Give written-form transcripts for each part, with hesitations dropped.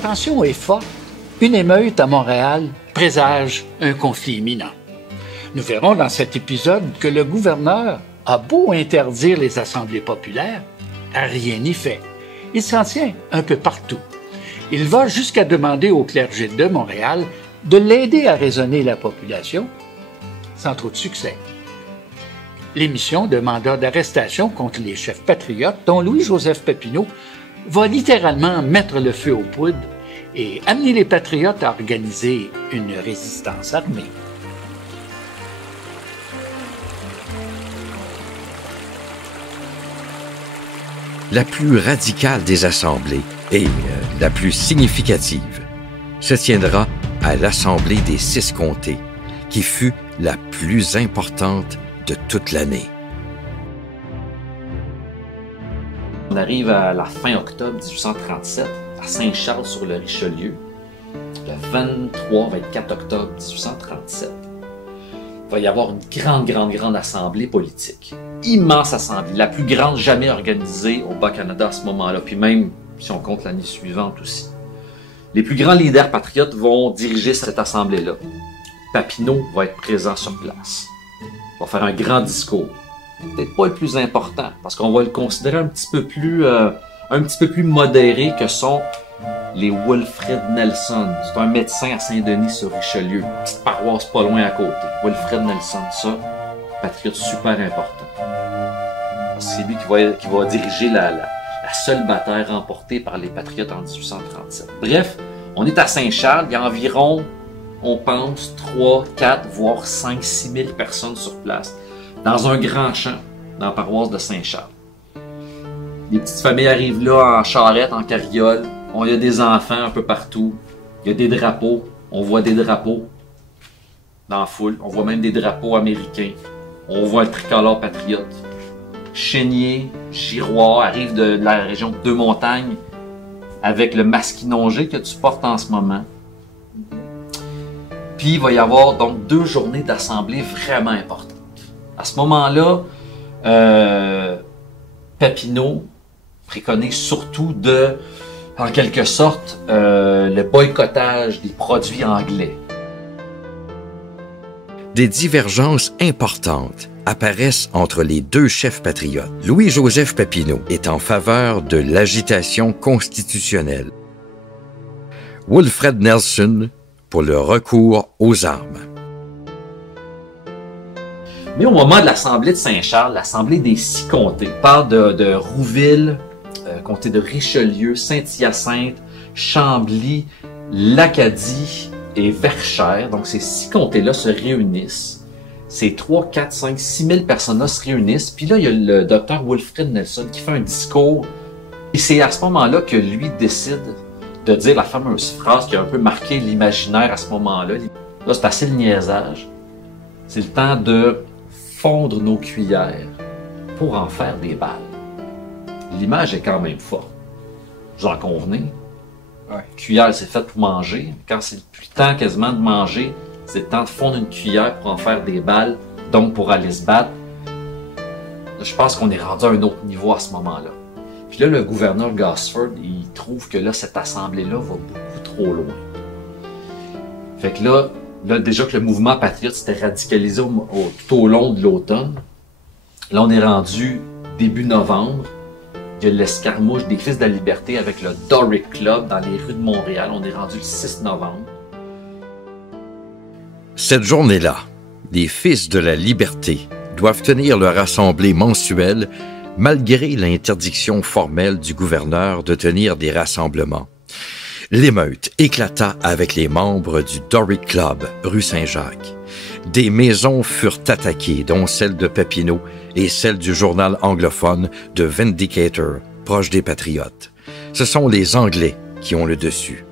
tension est forte, une émeute à Montréal présage un conflit imminent. Nous verrons dans cet épisode que le gouverneur a beau interdire les assemblées populaires, rien n'y fait. Il s'en tient un peu partout. Il va jusqu'à demander au clergé de Montréal de l'aider à raisonner la population, sans trop de succès. L'émission de mandat d'arrestation contre les chefs patriotes, dont Louis-Joseph Papineau, va littéralement mettre le feu aux poudres et amener les patriotes à organiser une résistance armée. La plus radicale des assemblées et la plus significative se tiendra à l'Assemblée des 6 comtés, qui fut la plus importante de toute l'année. On arrive à la fin octobre 1837 à Saint-Charles-sur-le-Richelieu, le 23-24 octobre 1837. Il va y avoir une grande assemblée politique. Immense assemblée, la plus grande jamais organisée au Bas-Canada à ce moment-là, puis même si on compte l'année suivante aussi. Les plus grands leaders patriotes vont diriger cette assemblée-là. Papineau va être présent sur place. Il va faire un grand discours. Peut-être pas le plus important, parce qu'on va le considérer un petit peu plus modéré que sont les Wilfrid Nelson. C'est un médecin à Saint-Denis-sur-Richelieu, petite paroisse pas loin à côté. Wilfrid Nelson, ça, patriote super important. C'est lui qui va diriger la seule bataille remportée par les patriotes en 1837. Bref, on est à Saint-Charles, il y a environ, on pense, 3, 4, voire 5, 6 000 personnes sur place, dans un grand champ, dans la paroisse de Saint-Charles. Les petites familles arrivent là en charrette, en carriole. Il y a des enfants un peu partout. Il y a des drapeaux. On voit des drapeaux dans la foule. On voit même des drapeaux américains. On voit le tricolore patriote. Chénier, Giroir arrivent de la région de Deux-Montagnes avec le masquinongé que tu portes en ce moment. Puis il va y avoir donc 2 journées d'assemblée vraiment importantes. À ce moment-là, Papineau préconise surtout en quelque sorte, le boycottage des produits anglais. Des divergences importantes apparaissent entre les 2 chefs patriotes. Louis-Joseph Papineau est en faveur de l'agitation constitutionnelle. Wilfrid Nelson pour le recours aux armes. Mais au moment de l'Assemblée de Saint-Charles, l'Assemblée des 6 comtés, on parle de Rouville, comté de Richelieu, Saint-Hyacinthe, Chambly, l'Acadie et Verchères. Donc ces 6 comtés-là se réunissent. Ces 3, 4, 5, 6 000 personnes-là se réunissent. Puis là, il y a le docteur Wilfrid Nelson qui fait un discours. Et c'est à ce moment-là que lui décide de dire la fameuse phrase qui a un peu marqué l'imaginaire à ce moment-là. Là, c'est assez le niaisage. C'est le temps de fondre nos cuillères pour en faire des balles. L'image est quand même forte. Vous en convenez? Ouais. Cuillère, c'est fait pour manger. Quand c'est plus le temps quasiment de manger, c'est le temps de fondre une cuillère pour en faire des balles, donc pour aller se battre. Là, je pense qu'on est rendu à un autre niveau à ce moment-là. Puis là, le gouverneur Gosford, il trouve que là, cette assemblée-là va beaucoup trop loin. Fait que là, déjà que le mouvement patriote s'était radicalisé tout au long de l'automne, là, on est rendu début novembre. Il y a l'escarmouche des Fils de la Liberté avec le Doric Club dans les rues de Montréal. On est rendu le 6 novembre. Cette journée-là, les Fils de la Liberté doivent tenir leur assemblée mensuelle malgré l'interdiction formelle du gouverneur de tenir des rassemblements. L'émeute éclata avec les membres du Doric Club, rue Saint-Jacques. Des maisons furent attaquées, dont celle de Papineau et celle du journal anglophone The Vindicator, proche des Patriotes. Ce sont les Anglais qui ont le dessus.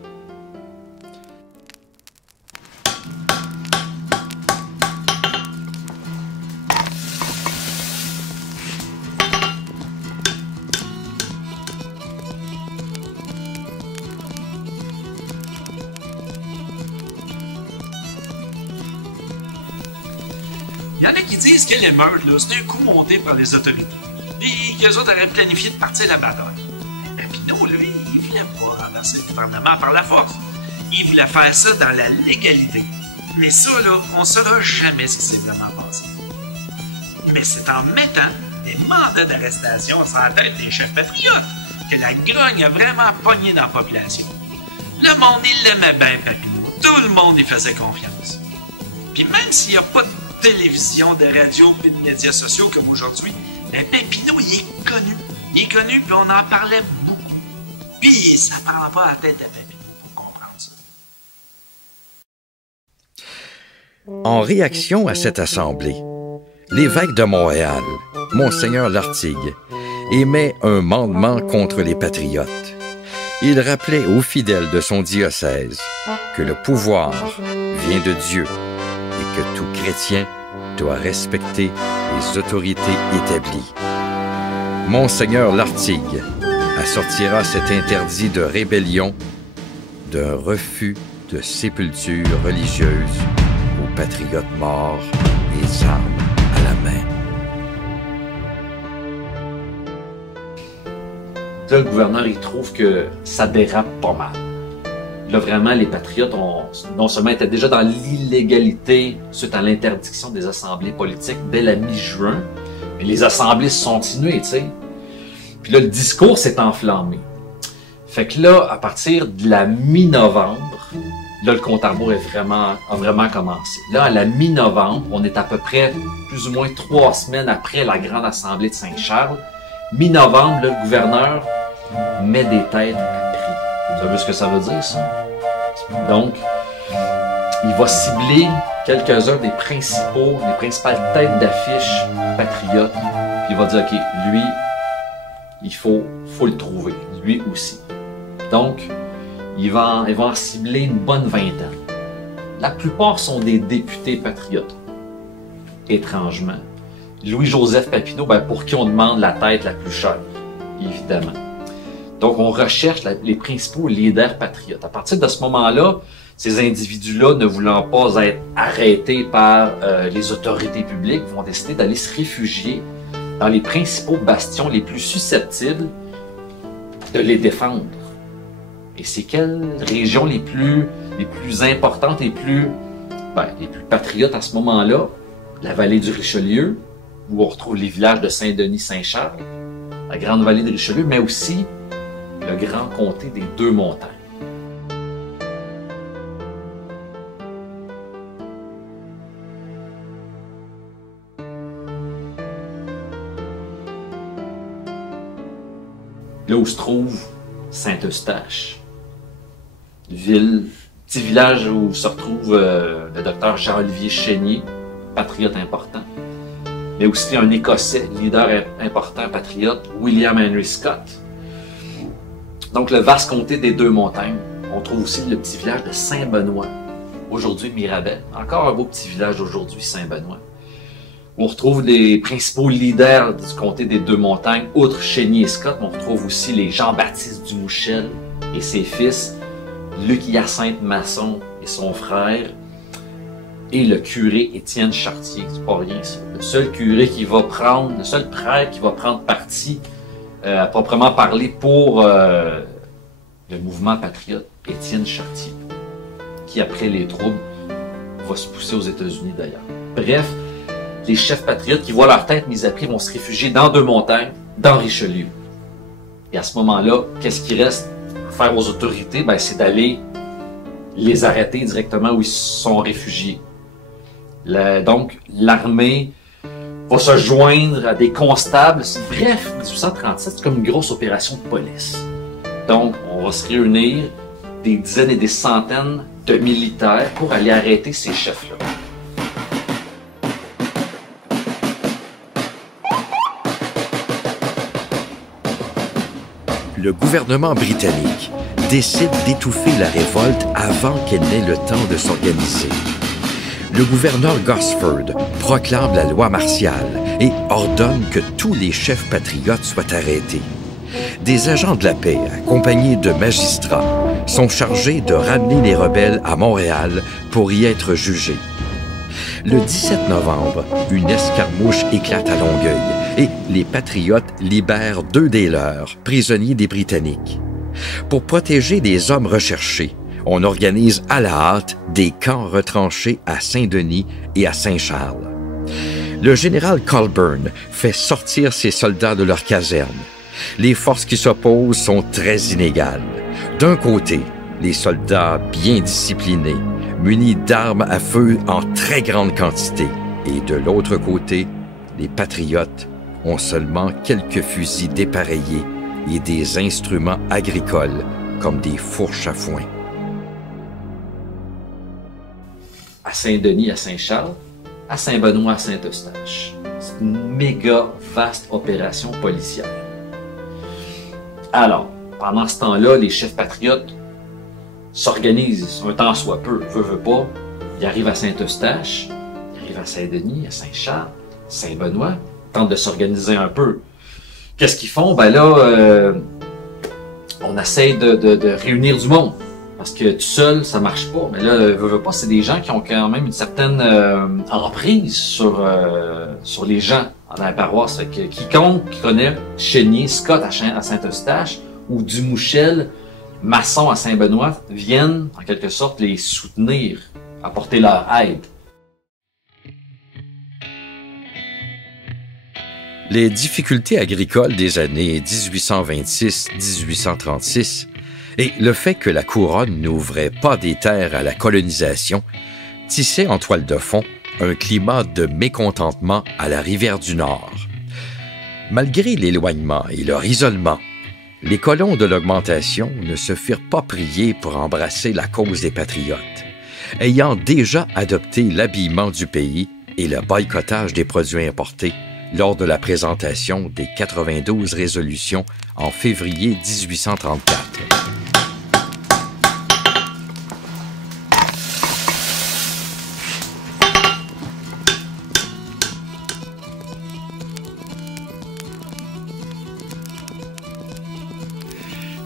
Il y en a qui disent que l'émeute, c'est un coup monté par les autorités. Puis qu'eux autres auraient planifié de partir la bataille. Mais Papineau, lui, il voulait pas renverser le gouvernement par la force. Ils voulaient faire ça dans la légalité. Mais ça, là, on ne saura jamais ce qui s'est vraiment passé. Mais c'est en mettant des mandats d'arrestation sur la tête des chefs patriotes que la grogne a vraiment pogné dans la population. Le monde, il l'aimait bien, Papineau. Tout le monde y faisait confiance. Puis même s'il n'y a pas de télévision, de radio et de médias sociaux comme aujourd'hui, ben Papineau, il est connu. Il est connu, puis on en parlait beaucoup. Puis ça ne prend pas la tête à Papineau pour comprendre ça. En réaction à cette assemblée, l'évêque de Montréal, Monseigneur Lartigue, émet un mandement contre les patriotes. Il rappelait aux fidèles de son diocèse que le pouvoir vient de Dieu et que tout chrétien doit respecter les autorités établies. Monseigneur Lartigue assortira cet interdit de rébellion d'un refus de sépulture religieuse aux patriotes morts, les armes à la main. Là, le gouverneur, il trouve que ça dérape pas mal. Là, vraiment, les patriotes non seulement étaient déjà dans l'illégalité suite à l'interdiction des assemblées politiques dès la mi-juin, mais les assemblées se sont continuées, tu sais. Puis là, le discours s'est enflammé. Fait que là, à partir de la mi-novembre, là, le compte à rebours a vraiment commencé. Là, à la mi-novembre, on est à peu près plus ou moins 3 semaines après la grande assemblée de Saint-Charles. Mi-novembre, là, le gouverneur met des têtes à prix. Vous savez ce que ça veut dire, ça? Donc, il va cibler quelques-uns des principales têtes d'affiche patriotes. Puis il va dire, OK, lui, il faut le trouver. Lui aussi. Donc, il va en cibler une bonne vingtaine. La plupart sont des députés patriotes. Étrangement. Louis-Joseph Papineau, pour qui on demande la tête la plus chère, évidemment. Donc, on recherche les principaux leaders patriotes. À partir de ce moment-là, ces individus-là, ne voulant pas être arrêtés par les autorités publiques, vont décider d'aller se réfugier dans les principaux bastions les plus susceptibles de les défendre. Et c'est quelles régions les plus importantes, les plus patriotes à ce moment-là? La vallée du Richelieu, où on retrouve les villages de Saint-Denis, Saint-Charles, la grande vallée de Richelieu, mais aussi le grand comté des Deux-Montagnes. Là où se trouve Saint-Eustache, petit village où se retrouve le docteur Jean-Olivier Chénier, patriote important, mais aussi un Écossais, leader important patriote, William Henry Scott. Donc le vaste comté des Deux-Montagnes. On trouve aussi le petit village de Saint-Benoît, aujourd'hui Mirabel. Encore un beau petit village aujourd'hui, Saint-Benoît. On retrouve les principaux leaders du comté des Deux-Montagnes, outre Chénier et Scott, on retrouve aussi les Jean-Baptiste Dumouchel et ses fils, Luc-Hyacinthe Masson et son frère, et le curé Étienne Chartier. C'est pas rien, ça. Le seul prêtre qui va prendre parti, à proprement parler, pour le mouvement patriote, Étienne Chartier, qui, après les troubles, va se pousser aux États-Unis d'ailleurs. Bref, les chefs patriotes qui voient leur tête mise à prix vont se réfugier dans Deux-Montagnes, dans Richelieu. Et à ce moment-là, qu'est-ce qui reste à faire aux autorités? C'est d'aller les arrêter directement où ils se sont réfugiés. Donc, l'armée va se joindre à des constables. Bref, 1837, c'est comme une grosse opération de police. Donc, on va se réunir des dizaines et des centaines de militaires pour aller arrêter ces chefs-là. Le gouvernement britannique décide d'étouffer la révolte avant qu'elle n'ait le temps de s'organiser. Le gouverneur Gosford proclame la loi martiale et ordonne que tous les chefs patriotes soient arrêtés. Des agents de la paix, accompagnés de magistrats, sont chargés de ramener les rebelles à Montréal pour y être jugés. Le 17 novembre, une escarmouche éclate à Longueuil et les patriotes libèrent 2 des leurs, prisonniers des Britanniques. Pour protéger les hommes recherchés, on organise à la hâte des camps retranchés à Saint-Denis et à Saint-Charles. Le général Colburn fait sortir ses soldats de leur caserne. Les forces qui s'opposent sont très inégales. D'un côté, les soldats bien disciplinés, munis d'armes à feu en très grande quantité. Et de l'autre côté, les patriotes ont seulement quelques fusils dépareillés et des instruments agricoles comme des fourches à foin. À Saint-Denis, à Saint-Charles, à Saint-Benoît, à Saint-Eustache. C'est une méga vaste opération policière. Alors, pendant ce temps-là, les chefs patriotes s'organisent un temps soit peu, veut pas. Ils arrivent à Saint-Eustache, ils arrivent à Saint-Denis, à Saint-Charles, Saint-Benoît, tentent de s'organiser un peu. Qu'est-ce qu'ils font? Ben là, on essaie de réunir du monde. Parce que tout seul, ça marche pas. Mais là, veut pas, c'est des gens qui ont quand même une certaine emprise sur les gens dans la paroisse. Fait que quiconque qui connaît Chénier, Scott à Saint-Eustache ou Dumouchel, Masson à Saint-Benoît, viennent en quelque sorte les soutenir, apporter leur aide. Les difficultés agricoles des années 1826-1836 et le fait que la couronne n'ouvrait pas des terres à la colonisation tissaient en toile de fond un climat de mécontentement à la rivière du Nord. Malgré l'éloignement et leur isolement, les colons de l'Augmentation ne se firent pas prier pour embrasser la cause des patriotes, ayant déjà adopté l'habillement du pays et le boycottage des produits importés lors de la présentation des 92 résolutions en février 1834.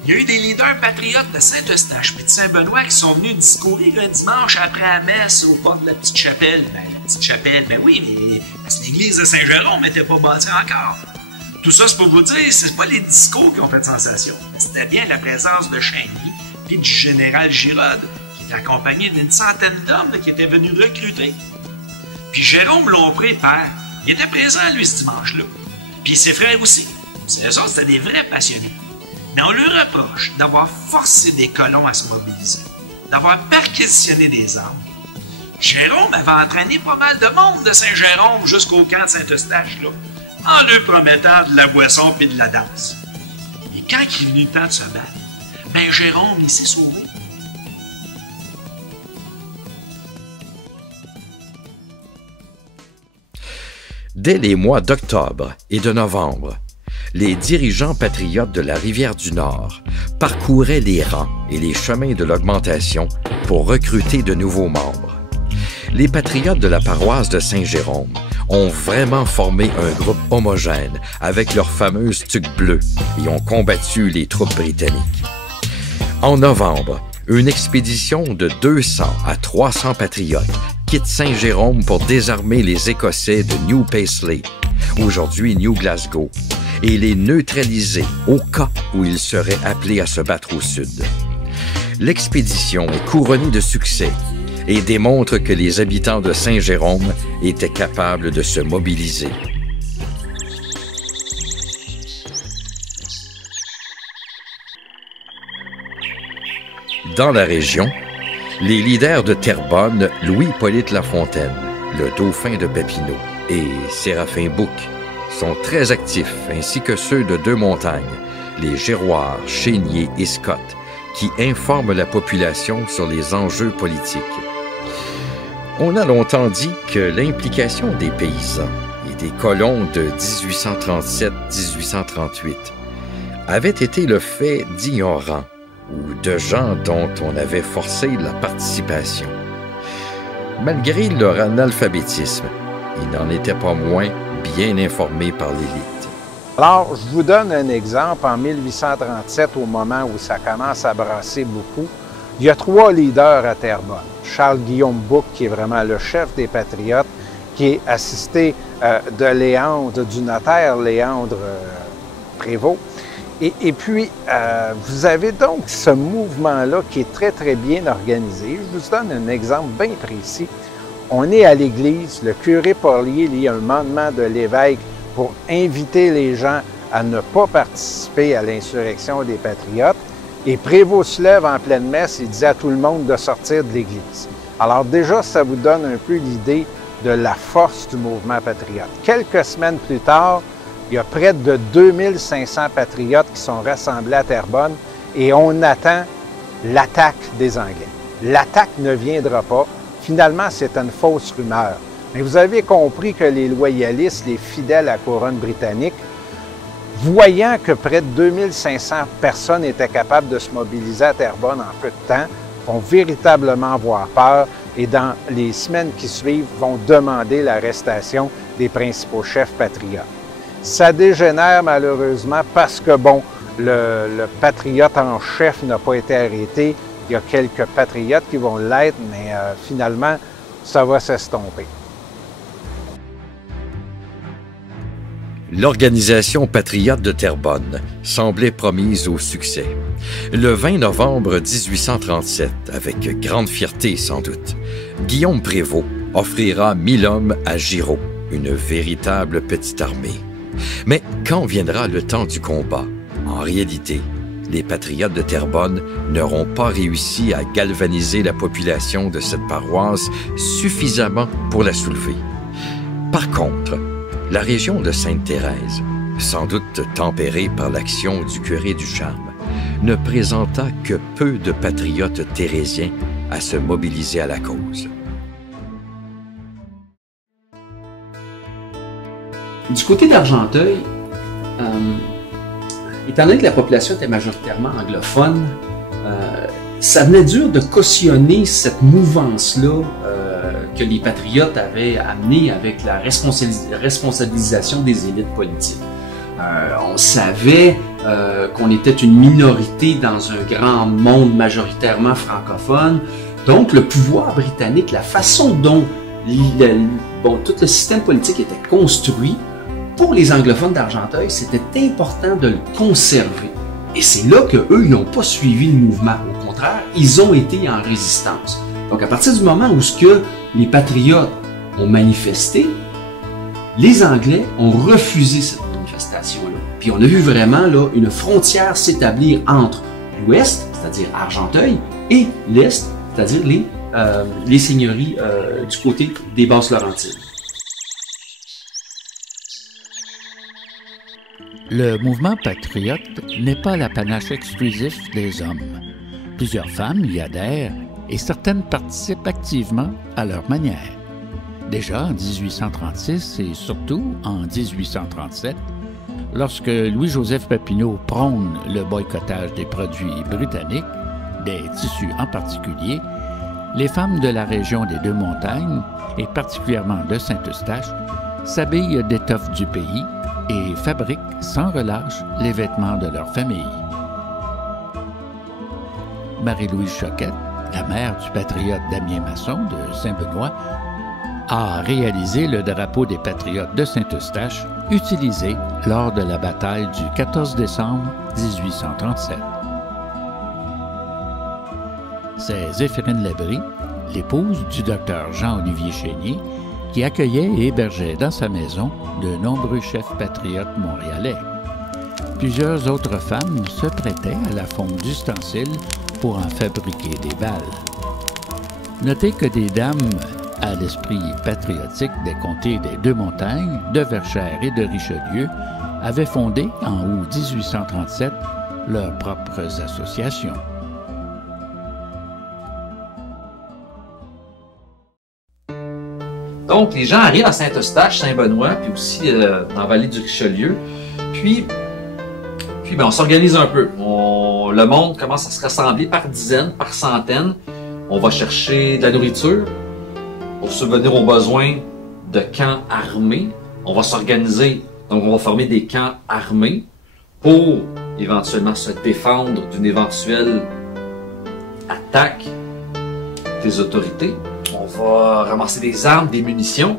Il y a eu des leaders patriotes de Saint-Eustache et de Saint-Benoît qui sont venus discourir un dimanche après la messe au port de la Petite Chapelle. Ben, la Petite Chapelle, ben oui, mais parce que l'église de Saint-Jérôme n'était pas bâtie encore. Tout ça, c'est pour vous dire, c'est pas les discours qui ont fait sensation. C'était bien la présence de Chénier et du général Girod, qui était accompagné d'une centaine d'hommes qui étaient venus recruter. Puis Jérôme Lompré, père, il était présent, lui, ce dimanche-là. Puis ses frères aussi. C'est eux autres, c'était des vrais passionnés. Mais on lui reproche d'avoir forcé des colons à se mobiliser, d'avoir perquisitionné des armes. Jérôme avait entraîné pas mal de monde de Saint-Jérôme jusqu'au camp de Saint-Eustache, là, en leur promettant de la boisson puis de la danse. Et quand il est venu le temps de se battre, ben Jérôme, il s'est sauvé. Dès les mois d'octobre et de novembre, les dirigeants patriotes de la Rivière-du-Nord parcouraient les rangs et les chemins de l'Augmentation pour recruter de nouveaux membres. Les patriotes de la paroisse de Saint-Jérôme ont vraiment formé un groupe homogène avec leurs fameuses tuques bleues et ont combattu les troupes britanniques. En novembre, une expédition de 200 à 300 patriotes quitte Saint-Jérôme pour désarmer les Écossais de New Paisley, aujourd'hui New Glasgow, et les neutraliser au cas où ils seraient appelés à se battre au sud. L'expédition est couronnée de succès et démontre que les habitants de Saint-Jérôme étaient capables de se mobiliser. Dans la région, les leaders de Terrebonne, Louis-Hippolyte Lafontaine, le dauphin de Papineau, et Séraphin Bouc, sont très actifs, ainsi que ceux de Deux-Montagnes, les Giroir, Chénier et Scott, qui informent la population sur les enjeux politiques. On a longtemps dit que l'implication des paysans et des colons de 1837-1838 avait été le fait d'ignorants ou de gens dont on avait forcé la participation. Malgré leur analphabétisme, ils n'en étaient pas moins bien informés par l'élite. Alors, je vous donne un exemple. En 1837, au moment où ça commence à brasser beaucoup, il y a 3 leaders à Terrebonne. Charles-Guillaume Bouc, qui est vraiment le chef des Patriotes, qui est assisté de Léandre, du notaire Léandre Prévost. Et puis, vous avez donc ce mouvement-là qui est très, très bien organisé. Je vous donne un exemple bien précis. On est à l'église, le curé Porlier lit un mandement de l'évêque pour inviter les gens à ne pas participer à l'insurrection des patriotes. Et Prévost se lève en pleine messe et dit à tout le monde de sortir de l'église. Alors déjà, ça vous donne un peu l'idée de la force du mouvement patriote. Quelques semaines plus tard, il y a près de 2500 patriotes qui sont rassemblés à Terrebonne et on attend l'attaque des Anglais. L'attaque ne viendra pas. Finalement, c'est une fausse rumeur. Mais vous avez compris que les loyalistes, les fidèles à la couronne britannique, voyant que près de 2500 personnes étaient capables de se mobiliser à Terrebonne en peu de temps, vont véritablement avoir peur et dans les semaines qui suivent, vont demander l'arrestation des principaux chefs patriotes. Ça dégénère malheureusement parce que, bon, le patriote en chef n'a pas été arrêté. Il y a quelques patriotes qui vont l'être, mais finalement, ça va s'estomper. L'Organisation patriote de Terrebonne semblait promise au succès. Le 20 novembre 1837, avec grande fierté sans doute, Guillaume Prévost offrira 1000 hommes à Giraud, une véritable petite armée. Mais quand viendra le temps du combat, en réalité, les patriotes de Terrebonne n'auront pas réussi à galvaniser la population de cette paroisse suffisamment pour la soulever. Par contre, la région de Sainte-Thérèse, sans doute tempérée par l'action du curé du Charme, ne présenta que peu de patriotes thérésiens à se mobiliser à la cause. Du côté d'Argenteuil, étant donné que la population était majoritairement anglophone, ça venait dur de cautionner cette mouvance-là que les patriotes avaient amenée avec la responsabilisation des élites politiques. On savait qu'on était une minorité dans un grand monde majoritairement francophone. Donc, le pouvoir britannique, la façon dont tout le système politique était construit, pour les anglophones d'Argenteuil, c'était important de le conserver. Et c'est là qu'eux, ils n'ont pas suivi le mouvement. Au contraire, ils ont été en résistance. Donc, à partir du moment où les patriotes ont manifesté, les Anglais ont refusé cette manifestation-là. Puis on a vu vraiment là, une frontière s'établir entre l'Ouest, c'est-à-dire Argenteuil, et l'Est, c'est-à-dire les seigneuries du côté des Basses-Laurentides. Le mouvement patriote n'est pas l'apanage exclusif des hommes. Plusieurs femmes y adhèrent et certaines participent activement à leur manière. Déjà en 1836 et surtout en 1837, lorsque Louis-Joseph Papineau prône le boycottage des produits britanniques, des tissus en particulier, les femmes de la région des Deux-Montagnes, et particulièrement de Saint-Eustache, s'habillent d'étoffes du pays et fabriquent sans relâche les vêtements de leur famille. Marie-Louise Choquette, la mère du patriote Damien Masson de Saint-Benoît, a réalisé le drapeau des patriotes de Saint-Eustache utilisé lors de la bataille du 14 décembre 1837. C'est Zéphirine Labrie, l'épouse du docteur Jean-Olivier Chénier, qui accueillait et hébergeait dans sa maison de nombreux chefs patriotes montréalais. Plusieurs autres femmes se prêtaient à la fonte d'ustensiles pour en fabriquer des balles. Notez que des dames à l'esprit patriotique des comtés des Deux-Montagnes, de Verchères et de Richelieu avaient fondé en août 1837 leurs propres associations. Donc, les gens arrivent à Saint-Eustache, Saint-Benoît, puis aussi dans la vallée du Richelieu. Puis on s'organise un peu. Le monde commence à se rassembler par dizaines, par centaines. On va chercher de la nourriture pour subvenir aux besoins de camps armés. On va s'organiser, donc on va former des camps armés pour éventuellement se défendre d'une éventuelle attaque des autorités. On va ramasser des armes, des munitions.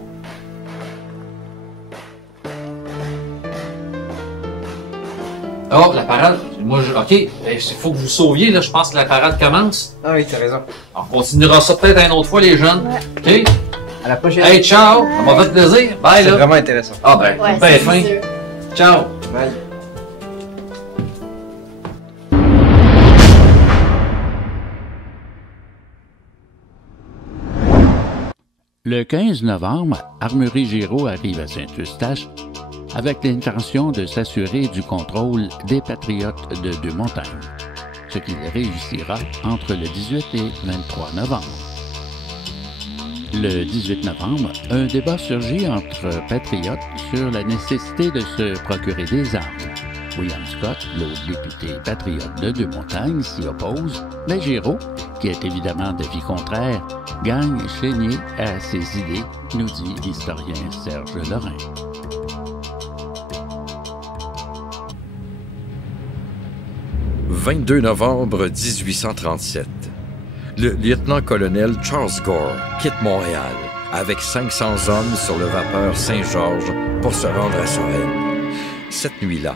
Oh, la parade. Moi, OK, il faut que vous sauviez, là. Je pense que la parade commence. Ah oui, t'as raison. On continuera ça peut-être une autre fois, les jeunes. OK? À la prochaine. Hey, ciao! Ça m'a fait plaisir. Bye, C'est là. vraiment intéressant. Ah, ben, Ouais, ben c'est fin. sûr. Ciao! Bye. Le 15 novembre, Armurerie Giraud arrive à Saint-Eustache avec l'intention de s'assurer du contrôle des Patriotes de Deux-Montagnes, ce qu'il réussira entre le 18 et 23 novembre. Le 18 novembre, un débat surgit entre patriotes sur la nécessité de se procurer des armes. William Scott, l'autre député patriote de Deux-Montagnes, s'y oppose, mais Giraud, qui est évidemment d'avis contraire, gagne chénier à ses idées, nous dit l'historien Serge Lorrain. « 22 novembre 1837. Le lieutenant-colonel Charles Gore quitte Montréal avec 500 hommes sur le vapeur Saint-Georges pour se rendre à Sorel. Cette nuit-là,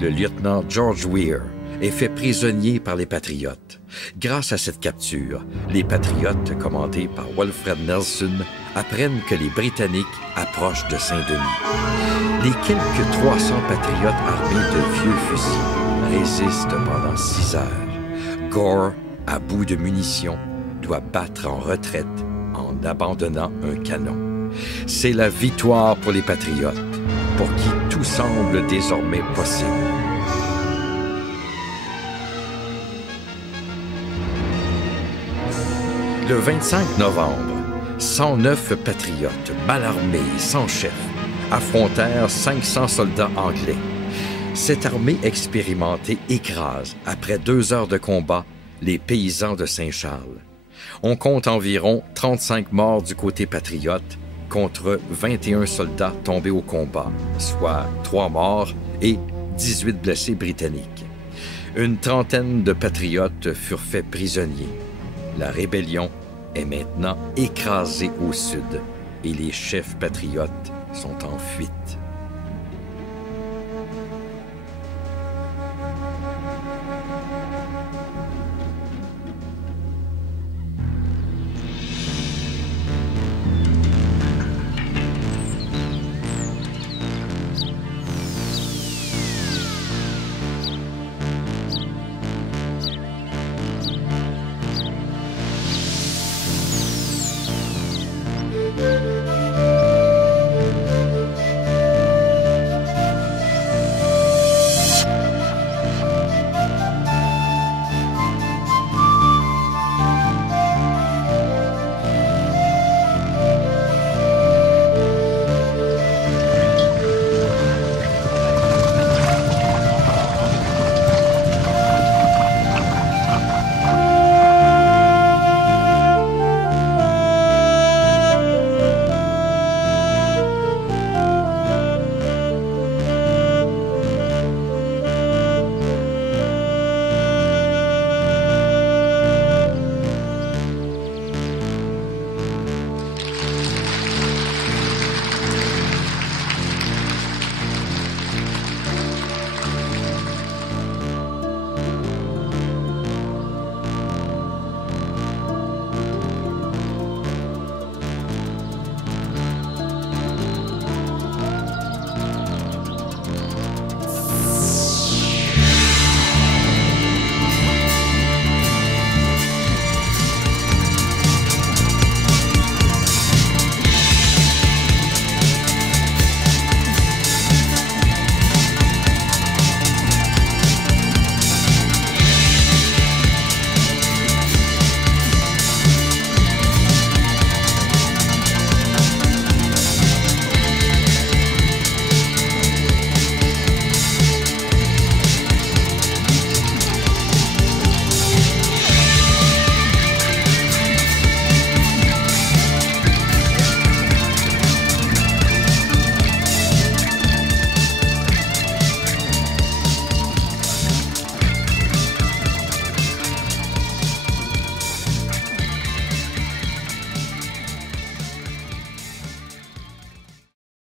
le lieutenant George Weir est fait prisonnier par les Patriotes. Grâce à cette capture, les Patriotes, commandés par Wilfred Nelson, apprennent que les Britanniques approchent de Saint-Denis. Les quelques 300 Patriotes armés de vieux fusils résistent pendant 6 heures. Gore, à bout de munitions, doit battre en retraite en abandonnant un canon. C'est la victoire pour les Patriotes, pour qui tout semble désormais possible. Le 25 novembre, 109 patriotes, mal armés et sans chef, affrontèrent 500 soldats anglais. Cette armée expérimentée écrase, après 2 heures de combat, les paysans de Saint-Charles. On compte environ 35 morts du côté patriote contre 21 soldats tombés au combat, soit 3 morts et 18 blessés britanniques. Une trentaine de patriotes furent faits prisonniers. La rébellion est maintenant écrasée au sud et les chefs patriotes sont en fuite.